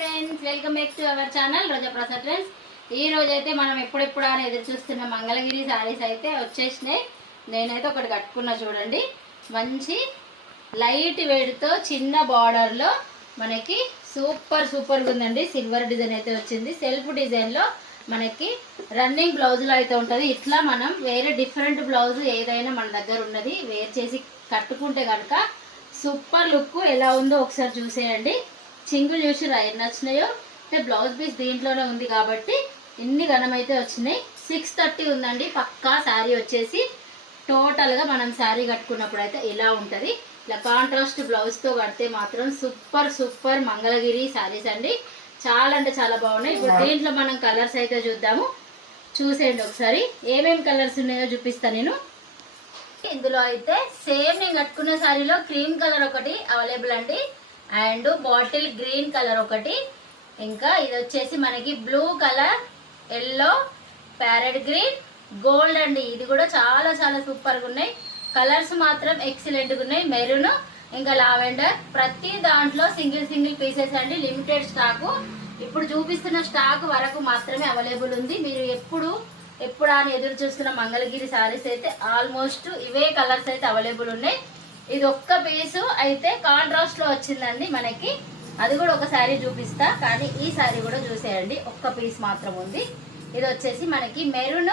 Friends, welcome back to our channel Roja Prasad friends. ఈ రోజు అయితే మనం ఎప్పుడెప్పుడు అని ఎదురు చూస్తున్న మంగళగిరి శారీస్ అయితే వచ్చేసినాయి. నేనైతే ఒకటి కట్టుకున్నా చూడండి. మంచి లైట్ వెయిట్తో చిన్న బార్డర్లో మనకి సూపర్గా ఉందండి. సిల్వర్ డిజైన్ అయితే వచ్చింది. సెల్ఫ్ డిజైన్లో మనకి రన్నింగ్ బ్లౌజులు అయితే ఉంటుంది. ఇట్లా మనం వేరే డిఫరెంట్ బ్లౌజ్ ఏదైనా మన దగ్గర ఉన్నది వేర్ చేసి కట్టుకుంటే కనుక సూపర్ లుక్ ఎలా ఉందో ఒకసారి చూసేయండి. చింగులు చూసి నచ్చినాయో బ్లౌజ్ పీస్ దీంట్లోనే ఉంది కాబట్టి ఇన్ని ఘనం అయితే వచ్చినాయి. 630 ఉందండి పక్కా. శారీ వచ్చేసి టోటల్గా మనం శారీ కట్టుకున్నప్పుడు అయితే ఇలా ఉంటుంది. ఇలా కాంట్రాస్ట్ బ్లౌజ్తో కడితే మాత్రం సూపర్ మంగళగిరి శారీస్ అండి. చాలా అంటే చాలా బాగున్నాయి. ఇప్పుడు దీంట్లో మనం కలర్స్ అయితే చూద్దాము. చూసేయండి ఒకసారి ఏమేమి కలర్స్ ఉన్నాయో చూపిస్తాను నేను. ఇందులో అయితే సేమ్ నేను కట్టుకున్న శారీలో క్రీమ్ కలర్ ఒకటి అవైలబుల్ అండి, అండ్ బాటిల్ గ్రీన్ కలర్ ఒకటి, ఇంకా ఇది వచ్చేసి మనకి blue colour, yellow, parrot green, gold అండి. ఇది కూడా చాలా సూపర్గా ఉన్నాయి. కలర్స్ మాత్రం ఎక్సలెంట్గా ఉన్నాయి. మెరూన్, ఇంకా లావెండర్. ప్రతి దాంట్లో సింగిల్ పీసెస్ అండి. Limited stock. ఇప్పుడు చూపిస్తున్న స్టాక్ వరకు మాత్రమే అవైలబుల్ ఉంది. మీరు ఎప్పుడు అని ఎదురు చూస్తున్న మంగళగిరి శారీస్ అయితే ఆల్మోస్ట్ ఇవే కలర్స్ అయితే అవైలబుల్ ఉన్నాయి. ఇది ఒక్క పీసు అయితే కాంట్రాస్ట్ లో వచ్చిందండి మనకి. అది కూడా ఒక శారీ చూపిస్తా, కానీ ఈ శారీ కూడా చూసేయండి. ఒక్క పీస్ మాత్రం ఉంది. ఇది వచ్చేసి మనకి మెరూన్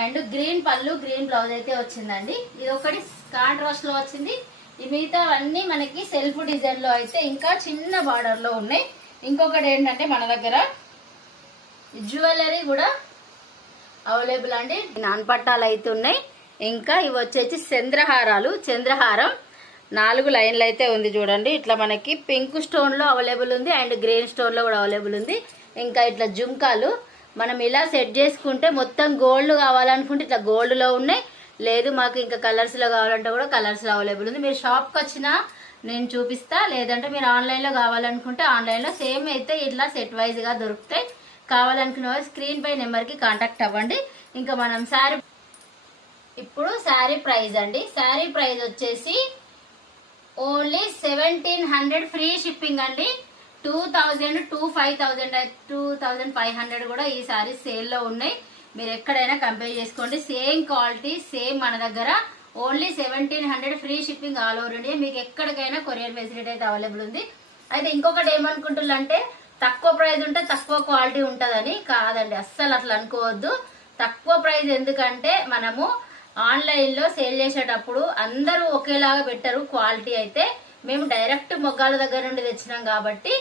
అండ్ గ్రీన్ పళ్ళు, గ్రీన్ బ్లౌజ్ అయితే వచ్చిందండి. ఇది ఒకటి కాంట్రాస్ట్ లో వచ్చింది. ఈ మిగతా అన్ని మనకి సెల్ఫ్ డిజైన్ లో అయితే ఇంకా చిన్న బార్డర్ లో ఉన్నాయి. ఇంకొకటి ఏంటంటే మన దగ్గర జ్యువెలరీ కూడా అవైలబుల్ అండి. నాన్పట్టాలు అయితే ఉన్నాయి. ఇంకా ఇవి వచ్చేసి చంద్రహారం 4 లైన్లు అయితే ఉంది చూడండి. ఇట్లా మనకి పింక్ స్టోన్ లో అవైలబుల్ ఉంది అండ్ గ్రీన్ స్టోన్ లో కూడా అవైలబుల్ ఉంది. ఇంకా ఇట్లా జుంకాలు మనం ఇలా సెట్ చేసుకుంటే మొత్తం గోల్డ్ కావాలనుకుంటే ఇట్లా గోల్డ్ లో ఉన్నాయి. లేదు మాకు ఇంకా కలర్స్ లో కావాలంటే కూడా కలర్స్ లో అవైలబుల్ ఉంది. మీరు షాప్కి వచ్చినా నేను చూపిస్తా, లేదంటే మీరు ఆన్లైన్ లో కావాలనుకుంటే ఆన్లైన్ లో సేమ్ అయితే ఇట్లా సెట్ వైజ్ గా దొరుకుతాయి. కావాలనుకున్న వాళ్ళు స్క్రీన్ పై నెంబర్ కి కాంటాక్ట్ అవ్వండి. ఇంకా మనం ఇప్పుడు శారీ ప్రైస్ అండి. శారీ ప్రైస్ వచ్చేసి ఓన్లీ 1700 ఫ్రీ షిప్పింగ్ అండి. 2000 to 5000 2500 కూడా ఈ శారీ సేల్ లో ఉన్నాయి. మీరు ఎక్కడైనా కంపేర్ చేసుకోండి. సేమ్ క్వాలిటీ సేమ్ మన దగ్గర. Only 1700 free shipping all over India. మీకు ఎక్కడికైనా కొరియర్ ఫెసిలిటీ అయితే అవైలబుల్ ఉంది. అయితే ఇంకొకటి ఏమనుకుంటున్నారంటే తక్కువ ప్రైస్ ఉంటే తక్కువ క్వాలిటీ ఉంటుందని. కాదండి, అస్సలు అట్లా అనుకోవద్దు. తక్కువ ప్రైస్ ఎందుకంటే మనము ఆన్లైన్ లో సేల్ చేసేటప్పుడు అందరూ ఒకేలాగా పెట్టరు క్వాలిటీ అయితే. మేము డైరెక్ట్ మొగ్గాల దగ్గర నుండి తెచ్చినాం కాబట్టి